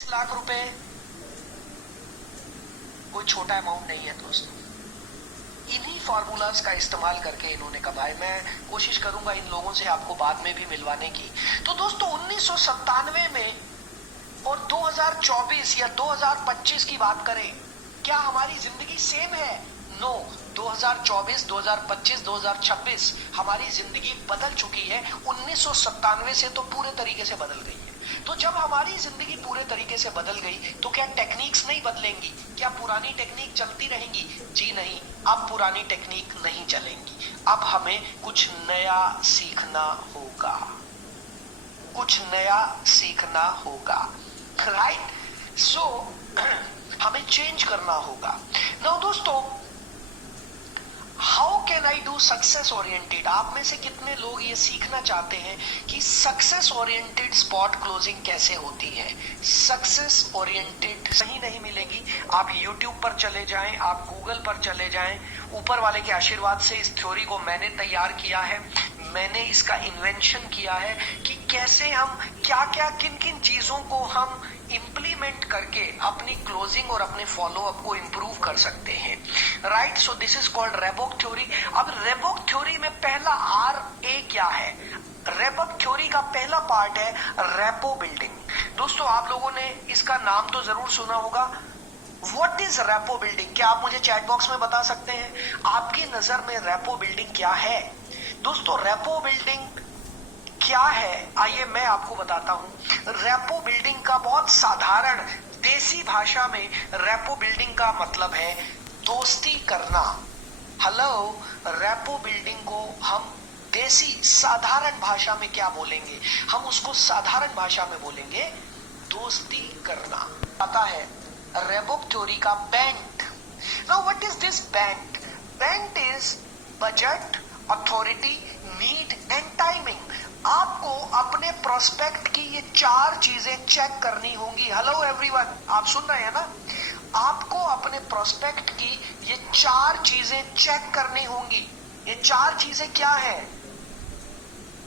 लाख रुपए कोई छोटा अमाउंट नहीं है दोस्तों। इन्हीं फॉर्मूलाज का इस्तेमाल करके इन्होंने कहा है। मैं कोशिश करूंगा इन लोगों से आपको बाद में भी मिलवाने की। तो दोस्तों 1997 में और 2024 या 2025 की बात करें, क्या हमारी जिंदगी सेम है? नो। 2024, 2025, 2026 हमारी जिंदगी बदल चुकी है। 1997 से तो पूरे तरीके से बदल गई है। तो जब हमारी जिंदगी पूरे तरीके से बदल गई तो क्या टेक्निक्स नहीं बदलेंगी? क्या पुरानी टेक्निक चलती रहेंगी? जी नहीं, अब पुरानी टेक्निक नहीं चलेंगी। अब हमें कुछ नया सीखना होगा, कुछ नया सीखना होगा, राइट? सो हमें चेंज करना होगा। नाउ दोस्तों, how can I do success oriented? आप में से कितने लोग ये सीखना चाहते हैं कि सक्सेस ओरिएंटेड स्पॉट क्लोजिंग कैसे होती है? सक्सेस ओरिएंटेड कहीं नहीं मिलेगी। आप YouTube पर चले जाएं, आप गूगल पर चले जाएं। ऊपर वाले के आशीर्वाद से इस थ्योरी को मैंने तैयार किया है। मैंने इसका इन्वेंशन किया है कि कैसे हम क्या क्या किन किन चीजों को हम इंप्लीमेंट करके अपनी क्लोजिंग और अपने फॉलोअप को इंप्रूव कर सकते हैं, right? So this is called Reebok theory. अब रेबॉक थ्योरी में पहला RA क्या है? रेबॉक थ्योरी का पहला पार्ट है रेपो बिल्डिंग। दोस्तों आप लोगों ने इसका नाम तो जरूर सुना होगा। What is rapport building? क्या आप मुझे चैट बॉक्स में बता सकते हैं आपकी नजर में रेपो बिल्डिंग क्या है? दोस्तों रेपो बिल्डिंग क्या है, आइए मैं आपको बताता हूं। रेपो बिल्डिंग का बहुत साधारण देसी भाषा में रेपो बिल्डिंग का मतलब है दोस्ती करना। हेलो, रेपो बिल्डिंग को हम देसी साधारण भाषा में क्या बोलेंगे? हम उसको साधारण भाषा में बोलेंगे दोस्ती करना। आता है रेबॉक थ्योरी का BANT. Now what is this BANT? BANT is budget, authority, need and timing. आपको अपने प्रोस्पेक्ट की ये 4 चीजें चेक करनी होंगी। हेलो एवरीवन, आप सुन रहे हैं ना? आपको अपने प्रोस्पेक्ट की ये 4 चीजें चेक करनी होंगी। ये 4 चीजें क्या है?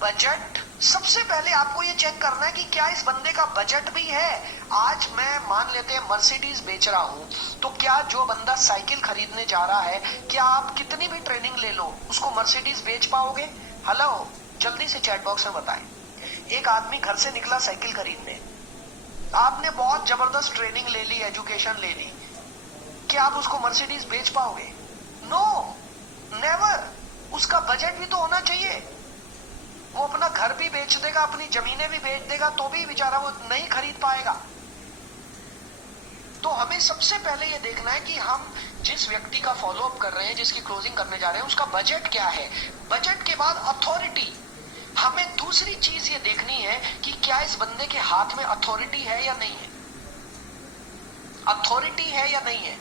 बजट। सबसे पहले आपको ये चेक करना है कि क्या इस बंदे का बजट भी है। आज मैं मान लेते हैं मर्सिडीज बेच रहा हूं, तो क्या जो बंदा साइकिल खरीदने जा रहा है, क्या आप कितनी भी ट्रेनिंग ले लो उसको मर्सिडीज बेच पाओगे? हेलो, जल्दी से चैट बॉक्स में बताएं। एक आदमी घर से निकला साइकिल खरीदने, आपने बहुत जबरदस्त ट्रेनिंग ले ली, एजुकेशन ले ली, क्या आप उसको मर्सिडीज बेच पाओगे? No, never. उसका बजट भी तो होना चाहिए। वो अपना घर भी बेच देगा, अपनी जमीनें भी बेच देगा, तो भी बेचारा वो नहीं खरीद पाएगा। तो हमें सबसे पहले ये देखना है कि हम जिस व्यक्ति का फॉलोअप कर रहे हैं, जिसकी क्लोजिंग करने जा रहे हैं, उसका बजट क्या है। बजट के बाद अथॉरिटी। हमें दूसरी चीज ये देखनी है कि क्या इस बंदे के हाथ में अथॉरिटी है या नहीं है। अथॉरिटी है या नहीं है,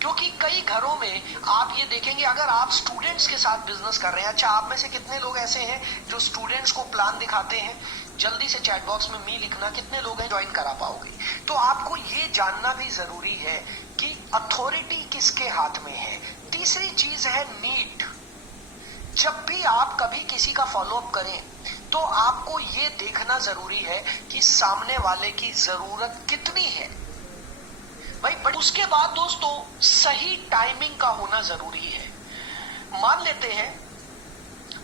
क्योंकि कई घरों में आप ये देखेंगे, अगर आप स्टूडेंट्स के साथ बिजनेस कर रहे हैं। अच्छा, आप में से कितने लोग ऐसे हैं जो स्टूडेंट्स को प्लान दिखाते हैं? जल्दी से चैट बॉक्स में मी लिखना, कितने लोग हैं ज्वाइन करा पाओगे। तो आपको ये जानना भी जरूरी है कि अथॉरिटी किसके हाथ में है। तीसरी चीज है नीड। जब भी आप कभी किसी का फॉलोअप करें तो आपको ये देखना जरूरी है कि सामने वाले की जरूरत कितनी है भाई। बट उसके बाद दोस्तों सही टाइमिंग का होना जरूरी है। मान लेते हैं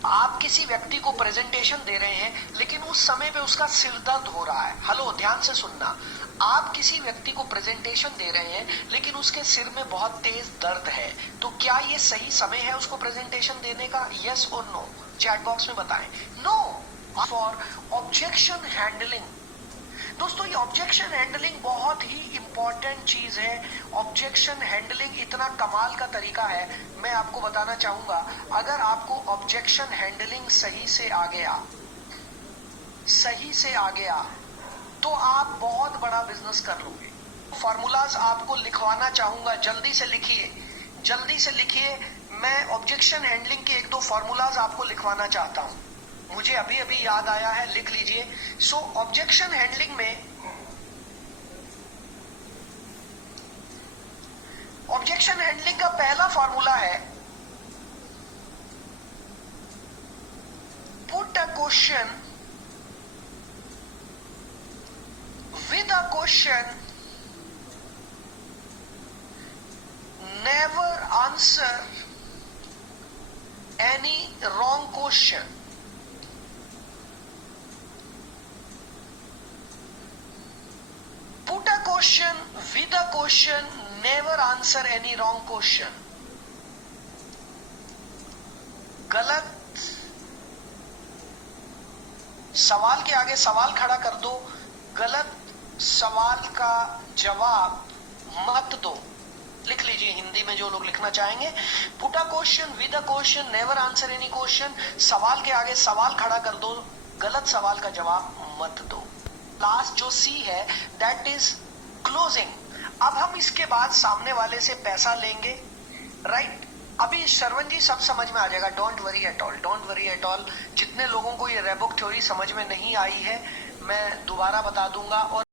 आप किसी व्यक्ति को प्रेजेंटेशन दे रहे हैं, लेकिन उस समय पे उसका सिर दर्द हो रहा है। हेलो, ध्यान से सुनना। आप किसी व्यक्ति को प्रेजेंटेशन दे रहे हैं, लेकिन उसके सिर में बहुत तेज दर्द है, तो क्या ये सही समय है उसको प्रेजेंटेशन देने का? यस और नो, चैट बॉक्स में बताएं। नो। For objection handling. दोस्तों ये ऑब्जेक्शन हैंडलिंग बहुत ही इंपॉर्टेंट चीज है। ऑब्जेक्शन हैंडलिंग इतना कमाल का तरीका है, मैं आपको बताना चाहूंगा। अगर आपको ऑब्जेक्शन हैंडलिंग सही से आ गया, सही से आ गया, तो आप बहुत बड़ा बिजनेस कर लोगे। फॉर्मूलाज आपको लिखवाना चाहूंगा, जल्दी से लिखिए, जल्दी से लिखिए। मैं ऑब्जेक्शन हैंडलिंग के 1-2 फॉर्मूलाज आपको लिखवाना चाहता हूं, मुझे अभी अभी याद आया है, लिख लीजिए। सो ऑब्जेक्शन हैंडलिंग में ऑब्जेक्शन हैंडलिंग का पहला फॉर्मूला है put a question with a question answer any wrong question. Put a question with a question, never answer any wrong question. गलत सवाल के आगे सवाल खड़ा कर दो, गलत सवाल का जवाब मत दो। लिख लीजिए हिंदी में जो लोग लिखना चाहेंगे, put a question with a question, never answer any question. सवाल के आगे सवाल खड़ा कर दो, गलत सवाल का जवाब मत दो। लास्ट जो सी है दैट इज क्लोजिंग। अब हम इसके बाद सामने वाले से पैसा लेंगे, राइट? अभी श्रवण जी सब समझ में आ जाएगा, don't worry at all, don't worry at all. जितने लोगों को ये रेबुक थ्योरी समझ में नहीं आई है मैं दोबारा बता दूंगा। और